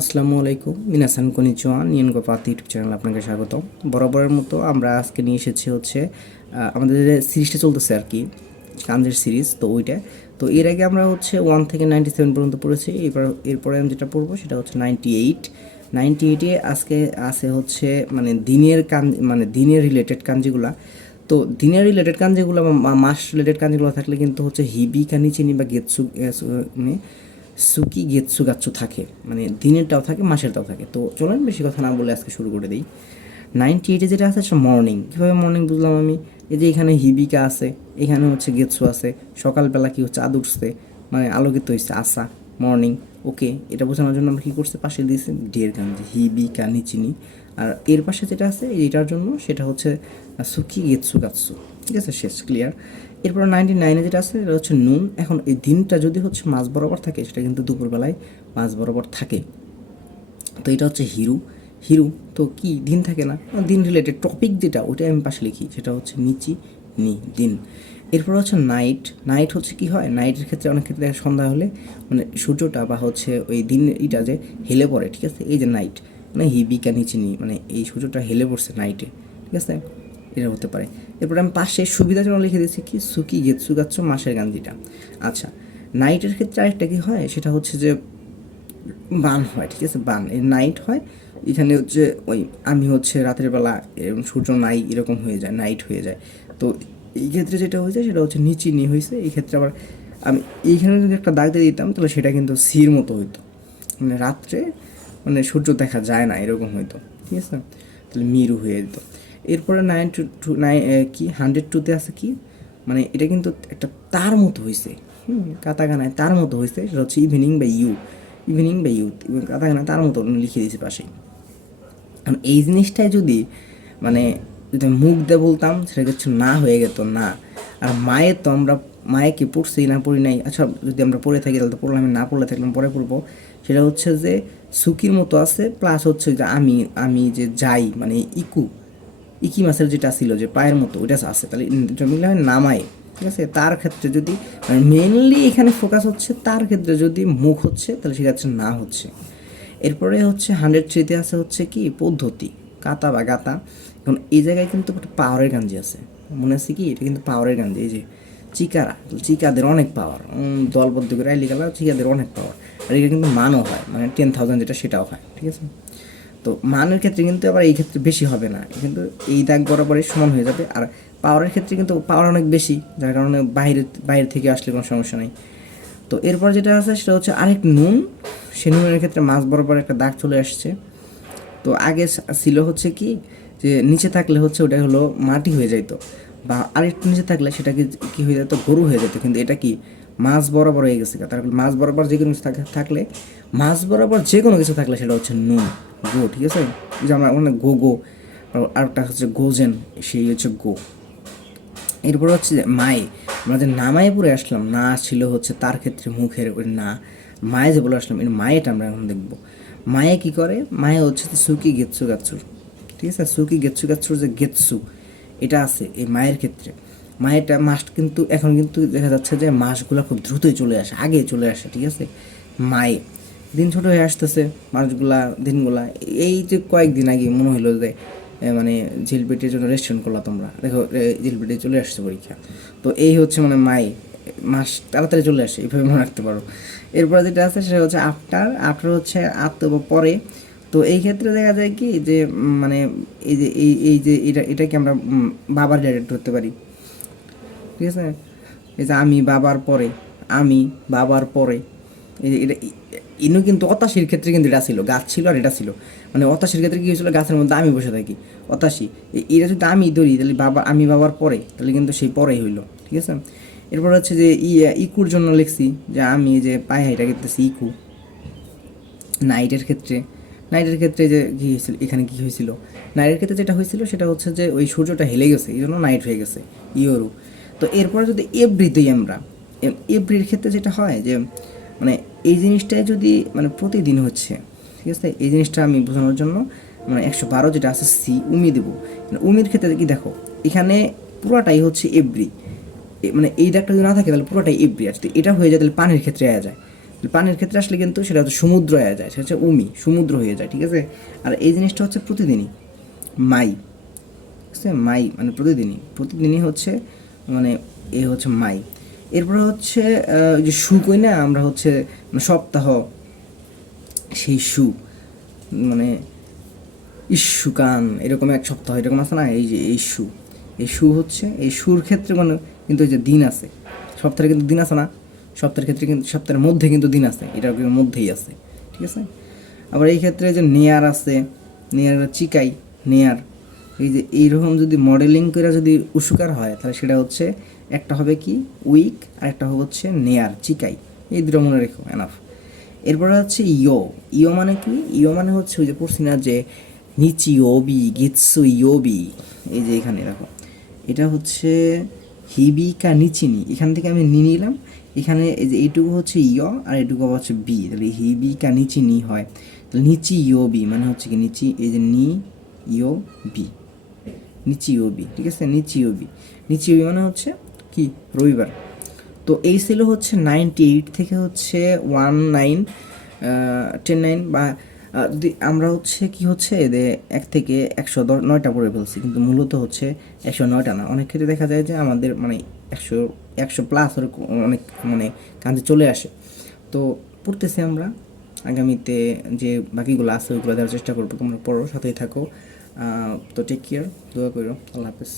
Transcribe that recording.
আসসালামু আলাইকুম মিনাসান konnichiwa নিয়নগোপাত YouTube channel আপনাকে স্বাগত। বরাবরের মতো আমরা আজকে নিয়ে এসেছি হচ্ছে আমাদের যে সিরিজটা চলতেছে আর কি, কাঞ্জির সিরিজ। তো ওইটা তো এর আগে আমরা হচ্ছে 1 থেকে 97 পর্যন্ত পড়েছি। এরপরে আমি যেটা পড়বো সেটা হচ্ছে 98 আজকে আছে হচ্ছে মানে দিনের রিলেটেড কাঞ্জিগুলা। তো দিনের রিলেটেড কাঞ্জিগুলো বা মাস রিলেটেড কাঞ্জিগুলো থাকলে কিন্তু হচ্ছে হিবি কানি চিনি বা গেতসু মানে সুকি গেতসু গাচ্ছু থাকে, মানে দিনেরটাও থাকে মাসেরটাও থাকে। তো চলেন বেশি কথা না বলে আজকে শুরু করে দিই। 98 যেটা আছে সেটা মর্নিং। কীভাবে মর্নিং বুঝলাম আমি? এই যে এখানে হিবিকা আছে, এখানে হচ্ছে গেতসু আছে, সকালবেলা কি হচ্ছে চাঁদ উঠছে, মানে আলোকিত হয়েছে, আসা মর্নিং। ওকে, এটা বোঝানোর জন্য আমরা কী করছি, পাশে দিয়েছি ডিয়ের গাঞ্জি হিবিকা নিচিনি। আর এর পাশে যেটা আছে এইটার জন্য সেটা হচ্ছে সুকি গেতসু গাচ্ছু। ঠিক আছে, শেষ, ক্লিয়ার। এরপর 99 যেটা আছে এটা হচ্ছে নুন। এখন এই দিনটা যদি হচ্ছে মাঝ বরাবর থাকে সেটা কিন্তু দুপুরবেলায় মাঝ বরাবর থাকে। তো এটা হচ্ছে হিরু। তো কি দিন থাকে না, দিন রিলেটেড টপিক যেটা ওইটা আমি পাশে লিখি, সেটা হচ্ছে নিচি নি দিন। এরপর হচ্ছে নাইট হচ্ছে কি হয়, নাইটের ক্ষেত্রে অনেক ক্ষেত্রে সন্ধ্যা হলে মানে সূর্যটা বা হচ্ছে ওই দিন এটা যে হেলে পড়ে, ঠিক আছে, এই যে নাইট মানে হিবিকা নিচিনি, মানে এই সূর্যটা হেলে পড়ছে নাইটে, ঠিক আছে, এটা হতে পারে। এরপর আমি পাশে সুবিধার জন্য লিখে দিয়েছি কি সুকি গেতসু গাচ্ছ মাসের গাঞ্জিটা। আচ্ছা, নাইটের ক্ষেত্রে আরেকটা কি হয়, সেটা হচ্ছে যে বান হয়, ঠিক আছে, বান এই নাইট হয়। এখানে হচ্ছে ওই আমি হচ্ছে রাতের বেলা সূর্য নাই এরকম হয়ে যায়, নাইট হয়ে যায়। তো এই ক্ষেত্রে যেটা হয়েছে সেটা হচ্ছে নিচি নি হয়েছে। এই ক্ষেত্রে আবার আমি এইখানে যদি একটা দাগ দিয়ে দিতাম তাহলে সেটা কিন্তু সির মতো হইতো, মানে রাত্রে মানে সূর্য দেখা যায় না এরকম হইতো, ঠিক আছে, তাহলে মিরু হয়ে যেত। এরপরে 102-তে আছে কি, মানে এটা কিন্তু একটা তার মতো হয়েছে, কাতাকানায় তার মতো হয়েছে, সেটা হচ্ছে ইভিনিং বা ইউথ এবং কাতাকানা তার মতো লিখে দিয়েছে পাশে। কারণ এই জিনিসটাই যদি মানে যদি মুখ দিয়ে বলতাম সেটা কিছু না হয়ে যেত না। আর মায়ের তো আমরা মায়েকে পড়ছি না পড়ি নাই, আচ্ছা যদি আমরা পড়ে থাকি তাহলে তো পড়লাম, আমি না পড়লে থাকলাম পরে পড়বো। সেটা হচ্ছে যে সুকির মতো আছে, প্লাস হচ্ছে যে আমি যে যাই মানে ইকি মাছের যেটা ছিল যে পায়ের মতো ওইটা আছে, তাহলে মিলে হয় নামায়, ঠিক আছে। তার ক্ষেত্রে যদি মেনলি এখানে ফোকাস হচ্ছে তার ক্ষেত্রে যদি মুখ হচ্ছে তাহলে সেক্ষেত্রে না হচ্ছে। এরপরে হচ্ছে 103-তে আছে হচ্ছে কি পদ্ধতি, কাতা বা গাতা। এখন এই জায়গায় কিন্তু একটা পাওয়ারের গাঞ্জি আছে, মনে আছে কি, এটা কিন্তু পাওয়ারের গাঞ্জি। এই যে চিকাদের অনেক পাওয়ার, দলবদ্ধ করে আইলি গেলা, চিকাদের অনেক পাওয়ার। আর এটা কিন্তু মানও হয়, মানে 10,000 যেটা সেটাও হয়, ঠিক আছে। তো মানের ক্ষেত্রে কিন্তু আবার এই ক্ষেত্রে বেশি হবে না, কিন্তু এই দাগ বরাবরই সমান হয়ে যাবে। আর পাওয়ারের ক্ষেত্রে কিন্তু পাওয়ার অনেক বেশি, যার কারণে বাইরে থেকে আসলে কোনো সমস্যা নেই। তো এরপর যেটা আছে সেটা হচ্ছে আরেক নুন। সে নুনের ক্ষেত্রে মাছ বরাবর একটা দাগ চলে আসছে। তো আগে ছিল হচ্ছে কি যে নিচে থাকলে হচ্ছে ওটা হলো মাটি হয়ে যেত, বা আরেকটু নিচে থাকলে সেটা কি হয়ে যেত, গরু হয়ে যেত। কিন্তু এটা কি মাছ বরাবর হয়ে গেছে, তার মাছ বরাবর যে কোনো কিছু থাকলে মাছ বরাবর যে কোনো কিছু থাকলে সেটা হচ্ছে নুন, গো, ঠিক আছে। যে আমরা মানে গো আরেকটা হচ্ছে গোজেন, সেই হচ্ছে গো। এরপর হচ্ছে যে আমরা যে নামায় পড়ে আসলাম, না ছিল হচ্ছে তার ক্ষেত্রে মুখের ওই না, মায়ে যে বলে আসলাম এর মায়েটা আমরা এখন দেখবো। মায়ে কি করে, মায়ে হচ্ছে সুকি গেতসু গাচ্ছুর, ঠিক আছে, সুকি গেতসু গাচ্ছুর যে গেতসু এটা আছে এই মায়ের ক্ষেত্রে। মায়েরটা মাস কিন্তু এখন কিন্তু দেখা যাচ্ছে যে মাসগুলো খুব দ্রুতই চলে আসে, আগে চলে আসে, ঠিক আছে। মায়ে দিন ছোটো হয়ে আসতেছে, মাসগুলা দিনগুলা। এই যে কয়েকদিন আগে মনে হলো যে মানে জিলপিটির জন্য রেস্টুরেন্ট করলা তোমরা, দেখো জিলপিটি চলে আসছে পরীক্ষা। তো এই হচ্ছে মানে মাস তাড়াতাড়ি চলে আসে, এইভাবে মনে রাখতে পারো। এরপরে যেটা আছে সেটা হচ্ছে আফটার হচ্ছে পরে। তো এই ক্ষেত্রে দেখা যায় কি যে মানে এই যে এটাকে আমরা বাবার ডাইরেক্ট ধরতে পারি, ঠিক আছে। এই যে আমি বাবার পরে এই যে এটা ইনু কিন্তু অতাশির ক্ষেত্রে কিন্তু এটা ছিল, গাছ ছিল আর এটা ছিল, মানে অতাশির ক্ষেত্রে কী হয়েছিল, গাছের মধ্যে আমি বসে থাকি, অতাশি। এটা যদি আমি ধরি তাহলে আমি বাবার পরে, তাহলে কিন্তু সেই পরেই হইলো, ঠিক আছে। এরপর হচ্ছে যে ইকুর জন্য লিখছি যে আমি যে পায়ে হাইটা করতেছি ইকু। নাইটের ক্ষেত্রে যে কী হয়েছিল, এখানে কী হয়েছিল, নাইটের ক্ষেত্রে যেটা হয়েছিল সেটা হচ্ছে যে ওই সূর্যটা হেলে গেছে, এই জন্য নাইট হয়ে গেছে, ইয়োরু। তো এরপর যদি এভরিতেই আমরা এভরির ক্ষেত্রে যেটা হয় যে মানে এই জিনিসটাই যদি মানে প্রতিদিন হচ্ছে, ঠিক আছে, এই জিনিসটা আমি বোঝানোর জন্য মানে 112 যেটা আছে সি উমি দেবো। উমির ক্ষেত্রে কি দেখো, এখানে পুরোটাই হচ্ছে এভরি, মানে এই দাগটা যদি না থাকে তাহলে পুরোটাই এভরি আসছে, এটা হয়ে যায় তাহলে পানির ক্ষেত্রে আয়া যায়। পানির ক্ষেত্রে আসলে কিন্তু সেটা হচ্ছে সমুদ্র হয়ে যায়, সেটা হচ্ছে উমি, সমুদ্র হয়ে যায়, ঠিক আছে। আর এই জিনিসটা হচ্ছে প্রতিদিনই, মাই, ঠিক আছে, মাই মানে প্রতিদিনই, প্রতিদিনই হচ্ছে মানে এ হচ্ছে মাই। এরপরে হচ্ছে ওই যে শু কই না আমরা হচ্ছে মানে সপ্তাহ, সেই শু মানে ইস্যুকান এরকম এক সপ্তাহ এরকম আছে না, এই যে এই শু, এই শু হচ্ছে এই সুর ক্ষেত্রে মানে কিন্তু এই যে দিন আছে, সপ্তাহে কিন্তু দিন আছে না, সপ্তাহের ক্ষেত্রে কিন্তু সপ্তাহের মধ্যে কিন্তু দিন আছে, এটার মধ্যেই আছে, ঠিক আছে। আবার এই ক্ষেত্রে যে নেয়ার আছে, নেয়ার চিকাই, নেয়ার, এই যে এইরকম যদি মডেলিং করে যদি উসুকার হয় তাহলে সেটা হচ্ছে একটা হবে কি উইক, আর একটা হবে হচ্ছে নেয়ার চিকাই, এই দুটো মনে রেখো, এনাফ। এরপরে হচ্ছে ইয়ো, ইয়ো মানে কি, ইয়ো মানে হচ্ছে ওই যে পড়ছি না যে নিচি ইয়োবি গিৎসু ইয়োবি, এই যে এখানে দেখো এটা হচ্ছে হিবিকা নিচিনি, এখান থেকে আমি নি নিলাম, এখানে এই যে এইটুকু হচ্ছে ইয় আর এইটুকু হচ্ছে বি, তাহলে হিবিকা নিচিনি হয়, তাহলে নিচি ইয়োবি মানে হচ্ছে কি নিচি, এই যে নি ইয়ো বি, নিচি ইয়োবি, ঠিক আছে, নিচি ইয়োবি, নিচি ইয়োবি মানে হচ্ছে কি রবিবার। তো এই ছিল হচ্ছে 98 থেকে হচ্ছে 19 বা যদি আমরা হচ্ছে কি হচ্ছে এদের 1 থেকে 109টা পড়ে ফেলছি, কিন্তু মূলত হচ্ছে 109টা না, অনেক ক্ষেত্রে দেখা যায় যে আমাদের মানে 100 প্লাস অনেক মানে কাজে চলে আসে। তো পড়তেছি আমরা, আগামীতে যে বাকিগুলো আছে ওইগুলো দেওয়ার চেষ্টা করবো, তোমরা পড়ো, সাথেই থাকো। তো টেক কেয়ার, দোয়া করো, আল্লাহ হাফেজ।